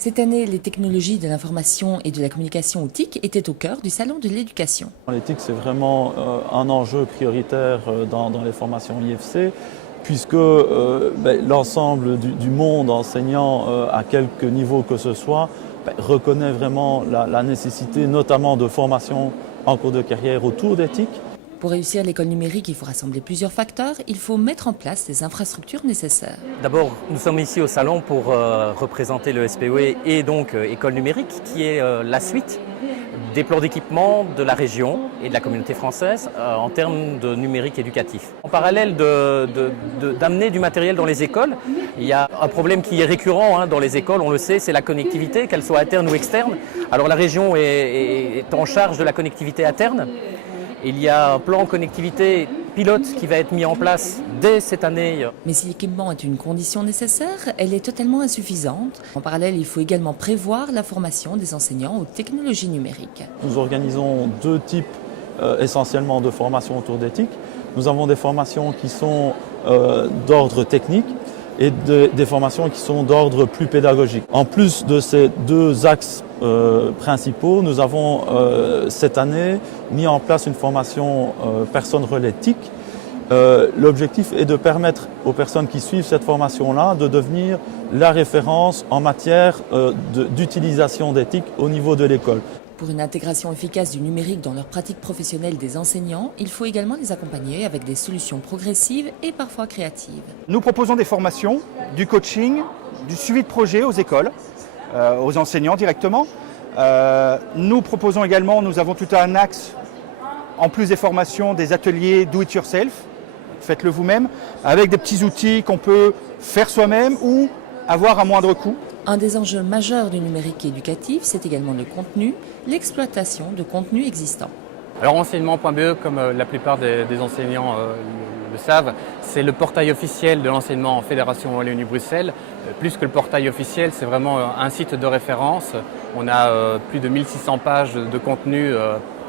Cette année, les technologies de l'information et de la communication ou TIC étaient au cœur du Salon de l'éducation. Les TIC, c'est vraiment un enjeu prioritaire dans les formations IFC, puisque l'ensemble du monde enseignant à quelque niveau que ce soit reconnaît vraiment la nécessité notamment de formation en cours de carrière autour des TIC. Pour réussir l'école numérique, il faut rassembler plusieurs facteurs. Il faut mettre en place les infrastructures nécessaires. D'abord, nous sommes ici au salon pour représenter le SPOE et donc École numérique, qui est la suite des plans d'équipement de la région et de la communauté française en termes de numérique éducatif. En parallèle d'amener du matériel dans les écoles, il y a un problème qui est récurrent dans les écoles, on le sait, c'est la connectivité, qu'elle soit interne ou externe. Alors la région est en charge de la connectivité interne. Il y a un plan connectivité pilote qui va être mis en place dès cette année. Mais si l'équipement est une condition nécessaire, elle est totalement insuffisante. En parallèle, il faut également prévoir la formation des enseignants aux technologies numériques. Nous organisons deux types essentiellement de formations autour des TIC. Nous avons des formations qui sont d'ordre technique et des formations qui sont d'ordre plus pédagogique. En plus de ces deux axes principaux, nous avons cette année mis en place une formation personnes relais TIC. L'objectif est de permettre aux personnes qui suivent cette formation-là de devenir la référence en matière d'utilisation des TIC au niveau de l'école. Pour une intégration efficace du numérique dans leur pratique professionnelle des enseignants, il faut également les accompagner avec des solutions progressives et parfois créatives. Nous proposons des formations, du coaching, du suivi de projet aux écoles, aux enseignants directement. Nous proposons également, nous avons tout un axe, en plus des formations, des ateliers do it yourself, faites-le vous-même, avec des petits outils qu'on peut faire soi-même ou avoir à moindre coût. Un des enjeux majeurs du numérique éducatif, c'est également le contenu, l'exploitation de contenus existants. Alors enseignement.be, comme la plupart des enseignants le savent, c'est le portail officiel de l'enseignement en Fédération Wallonie-Bruxelles. Plus que le portail officiel, c'est vraiment un site de référence. On a plus de 1600 pages de contenu,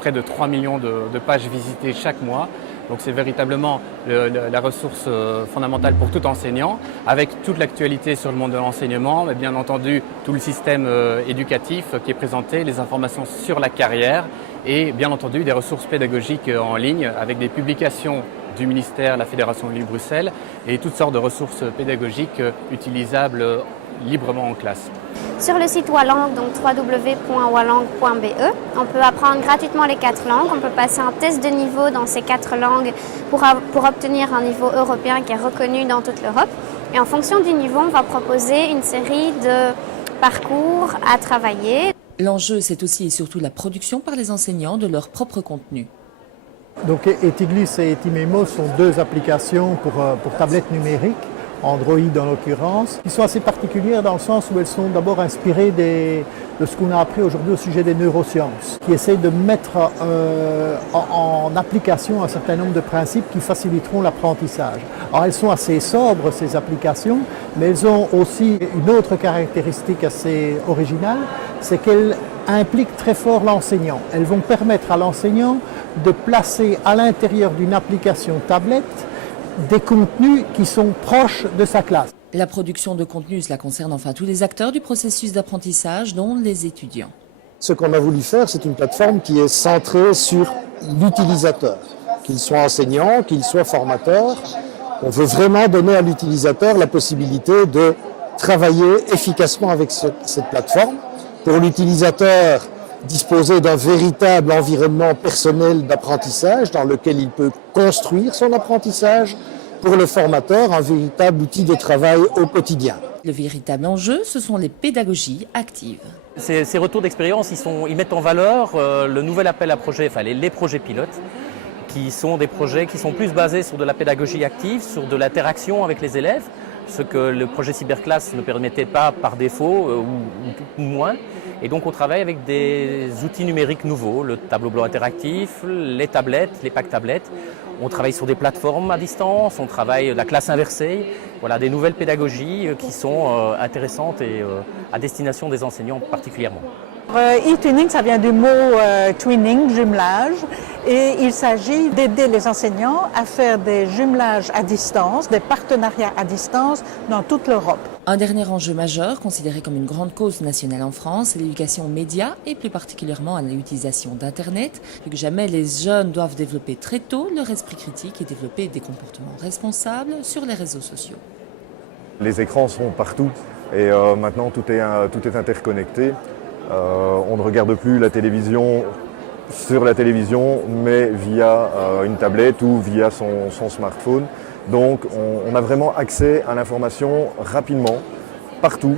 près de 3 millions de pages visitées chaque mois. Donc c'est véritablement la ressource fondamentale pour tout enseignant, avec toute l'actualité sur le monde de l'enseignement, mais bien entendu tout le système éducatif qui est présenté, les informations sur la carrière et bien entendu des ressources pédagogiques en ligne avec des publications du ministère, la Fédération Wallonie-Bruxelles et toutes sortes de ressources pédagogiques utilisables librement en classe. Sur le site Wallang, donc www.wallang.be, on peut apprendre gratuitement les 4 langues. On peut passer un test de niveau dans ces 4 langues pour obtenir un niveau européen qui est reconnu dans toute l'Europe. Et en fonction du niveau, on va proposer une série de parcours à travailler. L'enjeu, c'est aussi et surtout la production par les enseignants de leur propre contenu. Donc Etiglis et Etimemo sont deux applications pour tablettes numériques, Android en l'occurrence, qui sont assez particulières dans le sens où elles sont d'abord inspirées de ce qu'on a appris aujourd'hui au sujet des neurosciences, qui essayent de mettre en application un certain nombre de principes qui faciliteront l'apprentissage. Alors elles sont assez sobres ces applications, mais elles ont aussi une autre caractéristique assez originale, c'est qu'elles impliquent très fort l'enseignant. Elles vont permettre à l'enseignant de placer à l'intérieur d'une application tablette des contenus qui sont proches de sa classe. La production de contenu, cela concerne enfin tous les acteurs du processus d'apprentissage, dont les étudiants. Ce qu'on a voulu faire, c'est une plateforme qui est centrée sur l'utilisateur, qu'il soit enseignant, qu'il soit formateur. On veut vraiment donner à l'utilisateur la possibilité de travailler efficacement avec cette plateforme. Pour l'utilisateur, disposer d'un véritable environnement personnel d'apprentissage dans lequel il peut construire son apprentissage. Pour le formateur, un véritable outil de travail au quotidien. Le véritable enjeu, ce sont les pédagogies actives. Ces retours d'expérience, ils mettent en valeur le nouvel appel à projets, enfin les projets pilotes, qui sont des projets qui sont plus basés sur de la pédagogie active, sur de l'interaction avec les élèves, ce que le projet Cyberclass ne permettait pas par défaut ou moins. Et donc on travaille avec des outils numériques nouveaux, le tableau blanc interactif, les tablettes, les packs tablettes. On travaille sur des plateformes à distance, on travaille la classe inversée, voilà, des nouvelles pédagogies qui sont intéressantes et à destination des enseignants particulièrement. E-twinning, ça vient du mot twinning, jumelage, et il s'agit d'aider les enseignants à faire des jumelages à distance, des partenariats à distance dans toute l'Europe. Un dernier enjeu majeur, considéré comme une grande cause nationale en France, c'est l'éducation aux médias et plus particulièrement à l'utilisation d'Internet. Plus que jamais, les jeunes doivent développer très tôt leur esprit critique et développer des comportements responsables sur les réseaux sociaux. Les écrans sont partout et maintenant tout est interconnecté. On ne regarde plus la télévision sur la télévision, mais via une tablette ou via son smartphone. Donc on a vraiment accès à l'information rapidement, partout,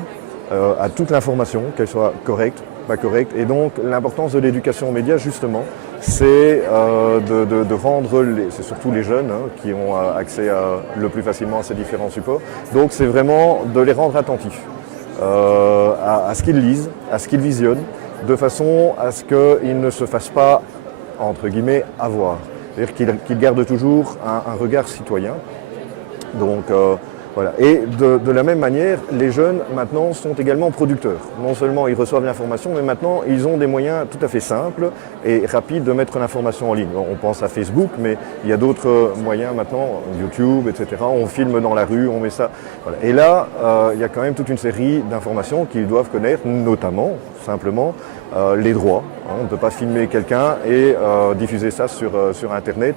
à toute l'information, qu'elle soit correcte, pas correcte. Et donc l'importance de l'éducation aux médias, justement, c'est de rendre, c'est surtout les jeunes qui ont accès le plus facilement à ces différents supports. Donc c'est vraiment de les rendre attentifs à ce qu'ils lisent, à ce qu'ils visionnent, de façon à ce qu'ils ne se fassent pas, entre guillemets, avoir. C'est-à-dire qu'ils gardent toujours un regard citoyen. Donc voilà. Et de la même manière, les jeunes maintenant sont également producteurs. Non seulement ils reçoivent l'information, mais maintenant ils ont des moyens tout à fait simples et rapides de mettre l'information en ligne. On pense à Facebook, mais il y a d'autres moyens maintenant, YouTube, etc. On filme dans la rue, on met ça. Voilà. Et là, il y a quand même toute une série d'informations qu'ils doivent connaître, notamment, simplement, les droits. On ne peut pas filmer quelqu'un et diffuser ça sur Internet